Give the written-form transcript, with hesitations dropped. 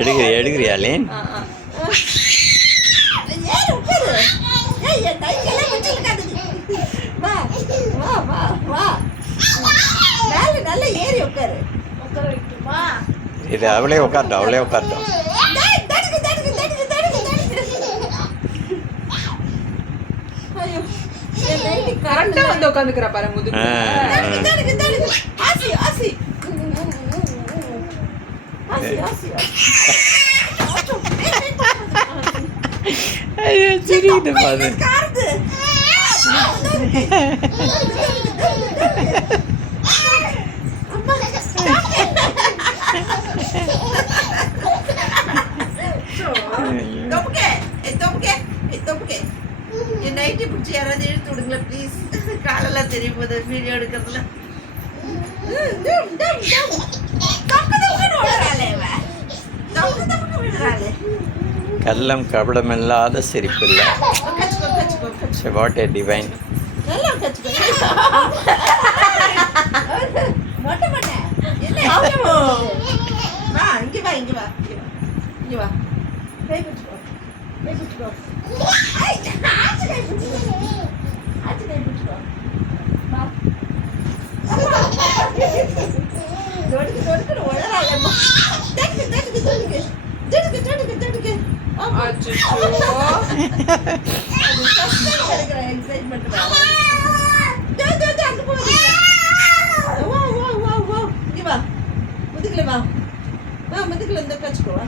எடுக்கிறியா lane? நல்லா ஏறி உட்காரு. இது அவளே உட்காரட்டும். கரெக்டா வந்து உட்காந்துக்கிறா பாரு முதுகு. ஐயோ சிரிக்குது பாரு. என் நைட்டி பிடிச்சி யாராவது இழுத்து விடுங்களா ப்ளீஸ். காலெல்லாம் தெரியும் போது வீடியோ எடுக்கிறதுல கள்ளம் கபடமில்லாத சிரிப்பில்லை. What A divine. இங்க வா முதுகுல வா முதுகுல இந்த கச்சுக்கோ வா.